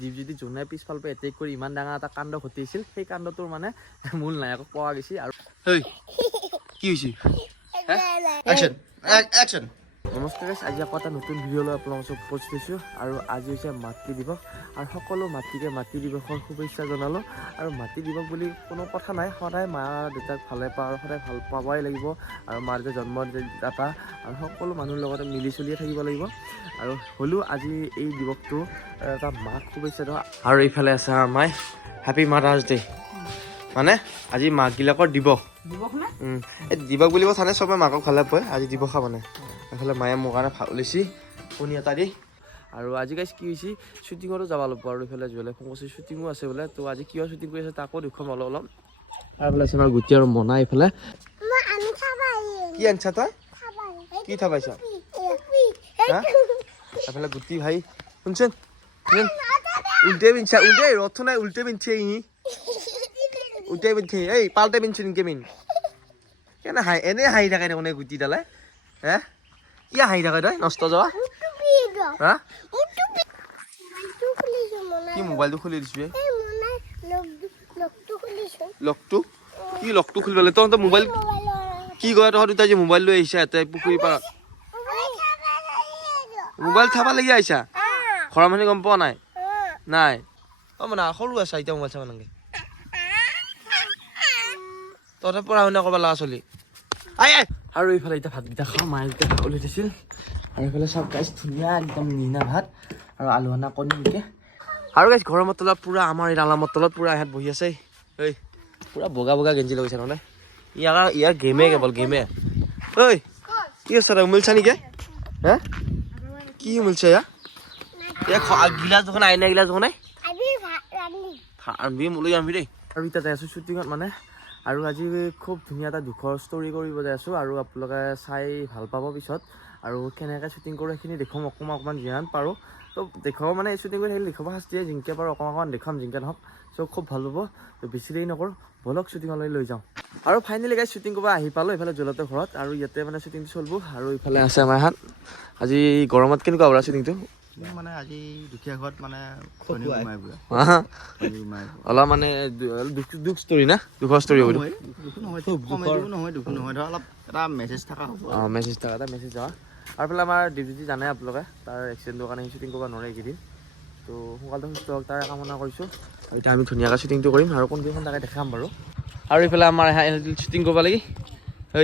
দীপজ্যোতি জোনাই পিছফালৰ পৰা এটেক কৰি ইমান ডাঙৰ এটা কাণ্ড ঘটিছিল সেই কাণ্ডটোৰ মানে মূল নায়কক পোৱা গৈছে আৰু কি হৈছে একচন একচন নমস্কাৰ গাইছ, আজি আকৌ এটা নতুন ভিডিঅ' লৈ আপোনালোকৰ ওচৰত উপস্থিত হৈছোঁ আৰু আজি হৈছে মাতৃ দিৱস আৰু সকলো মাতৃকে মাতৃ দিৱসৰ শুভেচ্ছা জনালোঁ। আৰু মাতৃ দিৱস বুলি কোনো কথা নাই, সদায় মা দেউতাক ভালে পাওঁ আৰু সদায় ভাল পাবই লাগিব আৰু মা দেউতাক জন্মদাতা আৰু সকলো মানুহৰ লগতে মিলি চলিয়ে থাকিব লাগিব। আৰু হ'লেও আজি এই দিৱসটো এটা মাক শুভেচ্ছা দিওঁ। আৰু এইফালে আছে আমাৰ হেপী মাদাৰ্ছ ডে, মানে আজি মাকবিলাকৰ দিৱস। এই দিৱস বুলিব চানে চবে মাকক ভালে পায়, আজি দিৱসা মানে এইফালে মায়ে মোৰ কাৰণে ভাল ওলাইছি কণী এটা দি। আৰু আজি গাইছ কি হৈছে, শ্বুটিঙতো যাব লাগিব আৰু এইফালে জুৱেলে ফোন কৰিছে শ্বুটিঙো আছে বোলে। তো আজি কিয় শ্বুটিং কৰি আছে তাকো দেখুৱাম অলপ অলপ। আৰু এইফালে আছে আমাৰ গুটি আৰু মনা। এইফালে কি আনছা তই, কি থাপাইছা? এইফালে গুটি ভাই শুনচোন, উল্টে পিন্ধছা, উল্টে ৰথ নাই, উল্টে পিন্ধছে উল্টে পিন্ধছে, এই পাল্টে পিন্ধছো নেকি মিন কেনে হাঁহি এনে হাঁহি থাকে দেখোন এই গুটিডালে। হে কিয় হাঁহি থাকে তই নষ্ট যোৱা? হা কি মোবাইলটো খুলি দিছো? লকটো কি লকটো খুলিবলে? তহঁতৰ মোবাইল কি কয়? তহঁত দুটা যে মোবাইল লৈ আহিছা ইয়াতে পুখুৰীৰ পৰা, মোবাইল চাবা লাগি আহিছা? ঘৰৰ মানুহে গম পোৱা নাই? নাই অ মানে সৰু আছা এতিয়া মোবাইল চাব নালাগে। তহঁতে পঢ়া শুনা কৰবা ল'ৰা ছোৱালী আৰু এইফালে এতিয়া ভাতকেইটা খাওঁ, মায়ে যেতিয়া ভাত ওলাই দিছিল। আৰু এইফালে চব গাইছ ধুনীয়া একদম নিনা ভাত আৰু আলু আনা কণী এনেকৈ। আৰু গাইছ গৰমৰ তলত পূৰা আমাৰ এই আলামৰ তলত পূৰা ইহঁত বহি আছে। ঐ পূৰা বগা বগা গেঞ্জি লাগিছে নহ'লে ইয়াৰ গেমে কেৱল গেমে। ঐ কি আছে তই উমিলছা নেকি? হা কি উমিলছা গিলাচ দেখোন আইনা গিলাচ দেখোন নাই আনবি মোলৈ আনবি দেই। আৰু এতিয়া যাই আছোঁ শ্বুটিঙত মানে। আৰু আজি খুব ধুনীয়া এটা দুখৰ ষ্টৰি কৰিব যাই আছোঁ আৰু আপোনালোকে চাই ভাল পাব পিছত। আৰু কেনেকৈ শ্বুটিং কৰোঁ সেইখিনি দেখুৱাম অকণমান যিমান পাৰোঁ। তো দেখুৱাব মানে শ্বুটিং কৰি থাকিলে দেখুৱাব শাস্তিয়ে জিংকে পাৰোঁ অকণমান দেখুৱাম জিংকে নহওক। চ' খুব ভাল পাব। তো বেছি দেৰি নকৰোঁ, বলক শ্বুটিঙলৈ লৈ যাওঁ। আৰু ফাইনেলি গাইজ শ্বুটিং কৰিব আহি পালোঁ এইফালে জলতে ঘৰত। আৰু ইয়াতে মানে শ্বুটিংটো চলিব। আৰু ইফালে আছে আমাৰ হাত। আজি গৰমত কেনেকুৱা হ'ব শ্বুটিংটো? মানে আজি দুখীয়া ঘৰত মানে অলপ মানে দুখ ষ্টৰি না, দুখৰ ষ্টৰি হ'ব। মেছেজ থকা অঁ মেছেজ থকা এটা মেছেজ যোৱা। আৰু এইফালে আমাৰ দীপজ্যোতি জানে আপোনালোকে তাৰ এক্সিডেণ্টৰ কাৰণে শ্বুটিং কৰিব নোৱাৰে এইকেইদিন। তো সোনকালে সুস্থ হওক তাৰে কামনা কৰিছোঁ। আৰু এতিয়া আমি ধুনীয়াকৈ শ্বুটিংটো কৰিম আৰু কোনকেইখন তাকে দেখাম বাৰু। আৰু এইফালে আমাৰ শ্বুটিং কৰিব লাগি ঐ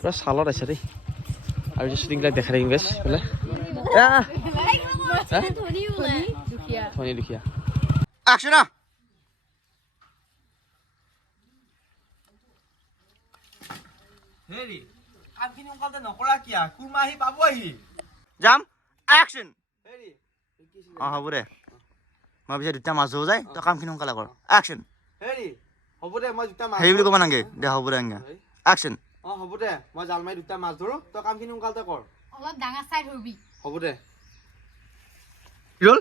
পূৰা ছালত আছে দেই। আৰু এতিয়া শ্বুটিংবিলাক দেখাই থাকিম বেছ এইফালে ধনী দুখীয়া একচন না হেৰি কামখিনি সোনকালে নকৰা কিয়া? কোনোবা আহি পাবহি। যাম একচন। হেৰি অঁ হ'ব দে, মই পিছে দুটা মাছ ধৰো যায়, তই কামখিনি সোনকালে কৰ। একচন। হেৰি হ'ব দে, মই দুটা মাছ হেৰি বুলি ক'ব নাগে দে, হ'ব দে এনেকৈ একচন। অঁ হ'ব দে, মই জাল মাৰি দুটা মাছ ধৰো, তই কামখিনি সোনকালে কৰ। অলপ ডাঙৰ চাই ধৰবি। হ'ব দে। ৰ'ল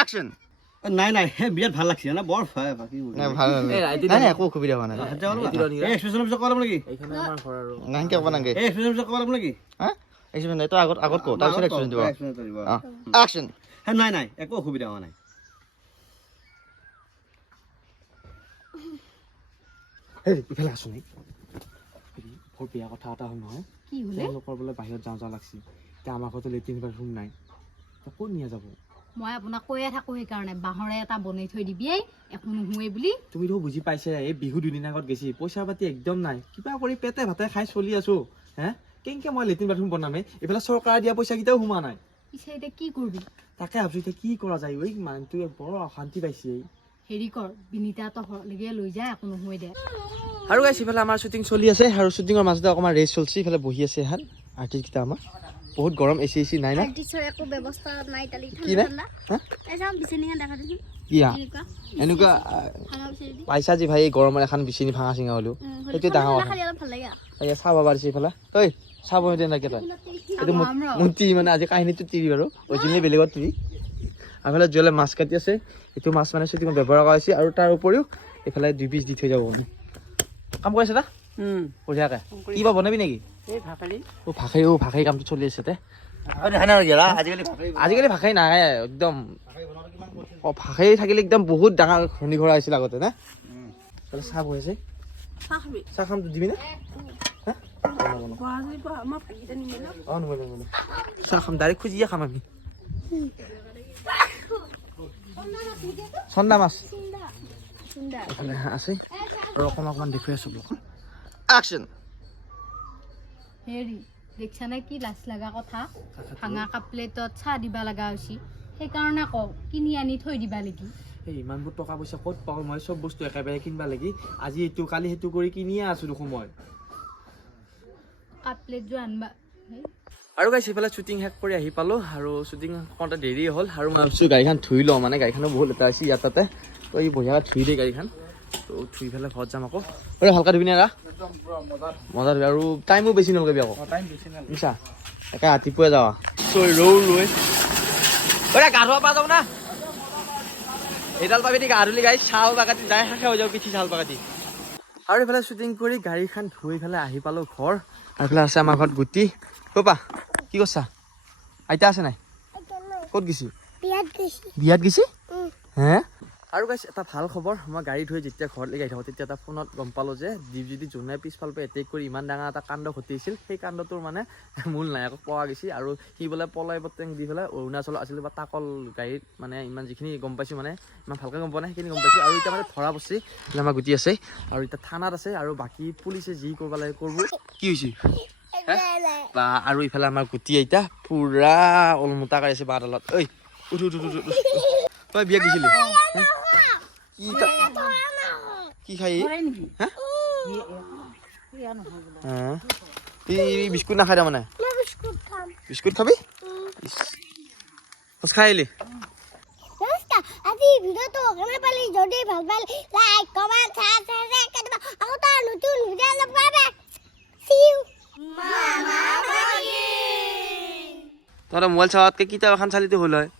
একচন। নাই নাই বিৰাট ভাল লাগছে না, বৰ বাকী নাই একো অসুবিধা হোৱা নাই। এইখানে আমাৰ ঘৰ আৰু নাহিকে ক'ব নাগে হা এক্সপ্ৰেছন তই আগত কওঁ তাৰপিছত এক্সপ্ৰেছন দিব। অঁ একচন। নাই নাই একো অসুবিধা হোৱা নাই। ইফালে আছো নি বৰ বেয়া কথা এটা হ'ল নহয়। কি হ'লে? তেওঁলোকৰ বোলে বাহিৰত যাওঁ লাগছি। এতিয়া আমাৰ ঘৰতো লেট্ৰিন বাথৰুম নাই, ক'ত নিয়ে যাব? মই আপোনাক কৈয়ে থাকোঁ সেইকাৰণে বাঁহৰে এটা বনাই থৈ দিবি, একো নোহোৱে বুলি। তুমিতো বুজি পাইছে, এই বিহু দুদিন আগত গেছি, পইচা পাতি একদম নাই, কিবা কৰি পেটে ভাতে খাই চলি আছো। হে কেনেকৈ মই লেট্ৰিন বাথৰুম বনামেই? এইফালে চৰকাৰে দিয়া পইচাকেইটাও সোমোৱা নাই। পিছে এতিয়া কি কৰিবি? তাকে ভাবছো এতিয়া কি কৰা যায়। ঐ মানুহটোৱে বৰ অশান্তি পাইছে। হেৰি কৰ, বিনিতাহঁতৰ ঘৰলৈকে লৈ যায়, একো নোহোৱে দে। আৰু গাইছ ইফালে আমাৰ শ্বুটিং চলি আছে আৰু শ্বুটিঙৰ মাজতে অকণমান ৰেষ্ট চলিছে। ইফালে বহি আছে এহাল আৰ্টিষ্টকেইটা আমাৰ। বহুত গৰম, এচি নাই না একো ব্যৱস্থা নাই তালি কি নাই হা কি এনেকুৱা পাইছা যি ভাই গৰমত এখন বিচনি ভাঙা চিঙা হ'লেও সেইটোৱে ডাঙৰ কথা। চাহ পাবা দিছে এইফালে ঐ চাব দিয়ে নাকে তই এইটো মোৰ তিৰি মানে আজি কাহিনীটো তিৰি বাৰু অৰিজিনেলি বেলেগত তিৰি। এইফালে জুৱেলে মাছ কাটি আছে, এইটো মাছ মানে শ্বুটিঙত ব্যৱহাৰ কৰা হৈছে। আৰু তাৰ উপৰিও এইফালে 2 পিচ দি থৈ যাব মানে কাম কৰি আছে তা বঢ়িয়াকৈ। কিবা বনাবি নেকি? ভাষাই কামটো চলি আছে। আজিকালি ভাষাই নাই একদম সেই থাকিলে একদম বহুত ডাঙৰ ঘূৰ্ণি ঘৰ আহিছিল আগতে না চাহ বহিছে চাহ খামটো দিবি না চাহ খাম ডাইৰেক্ট খুজিয়ে খাম আমি চন্দা মাছ আছে আৰু অকণমান দেখুৱাই আছো একশ্যন হেৰি দেখছানে কি লাজ লগা কথা ভাঙা কাপ প্লেটত চাহ দিবা লগা হৈছে সেইকাৰণে কওঁ কিনি আনি থৈ দিবা নেকি এই ইমানবোৰ টকা পইচা ক'ত পাওঁ মই চব বস্তু একেবাৰে কিনিবা লাগি আজি এইটো কালি সেইটো কৰি কিনিয়ে আছো দেখোন মই কাপ প্লেটযোৰ আনবা আৰু গাইছ সেইফালে শ্বুটিং শেষ কৰি আহি পালোঁ আৰু শ্বুটিং কৰোঁতে দেৰি হ'ল আৰু মই ভাবিছোঁ গাড়ীখন ধুই লওঁ মানে গাড়ীখনো বহুত লেতেৰা হৈছে ইয়াত তাতে তো এই বঢ়িয়া ধুই দেই গাড়ীখন তো ধুই পেলাই ঘৰত যাম আকৌ ঐ ভালকৈ ধুবি নে ৰা মজা ধুবি আৰু টাইমো বেছি নলগাবি আকৌ বুজিছা একে ৰাতিপুৱাই যাওঁ চৈ ৰৌ লৈ ঐ গা ধোৱা পা যাওঁ না এইডাল পাবি গা ধুলি গাড়ী চাউল বাগাতি যাই শেষে হৈ যাওঁ পিঠি চাউল বাগাতি আৰু এইফালে শ্বুটিং কৰি গাড়ীখন ধুই পেলাই আহি পালোঁ ঘৰ আৰু এইফালে আছে আমাৰ ঘৰত গুটি ক'পা কি কৈছা আইতা আছে নাই ক'ত গেছি বিয়াত গেছি হে আৰু গাইছ এটা ভাল খবৰ মই গাড়ী ধুই যেতিয়া ঘৰলৈকে আহি থাকোঁ তেতিয়া এটা ফোনত গম পালোঁ যে দীপজ্যোতি জোনাই পিছফালৰ পৰা এটেক কৰি ইমান ডাঙৰ এটা কাণ্ড ঘটিছিল সেই কাণ্ডটোৰ মানে মূল নায়কক পোৱা গৈছে আৰু সি বোলে পলাই পটেং দি পেলাই অৰুণাচলত আছিল বা তাকল গাড়ীত মানে ইমান যিখিনি গম পাইছোঁ মানে ইমান ভালকৈ গম পোৱা নাই সেইখিনি গম পাইছোঁ আৰু এতিয়া মানে ধৰা পৰছি আমাৰ গুটি আছে আৰু এতিয়া থানাত আছে আৰু বাকী পুলিচে যি কৰিব লাগে কৰিব কি হৈছে বা আৰু ইফালে আমাৰ গুটি এতিয়া পুৰা অলমোটা কৰি আছে বাঁহডালত ঐ উঠ উঠ উঠ উঠ তই বিয়া দিছিলি কি খাই বিস্কুট নাখাই তাৰমানে বিস্কুট খাবি খাই আহিলি আজি ভিডিওটো কেনে পালি যদি ভাল পালে লাইক কমেন্ট সাবস্ক্ৰাইব কৰি দিবা আৰু তাৰ নতুন ভিডিও লগাবা সি ইউ মামা বাগি তহঁতৰ মোবাইল চাৱাতকৈ কিতাপ এখন চালিতো হ'ল হয়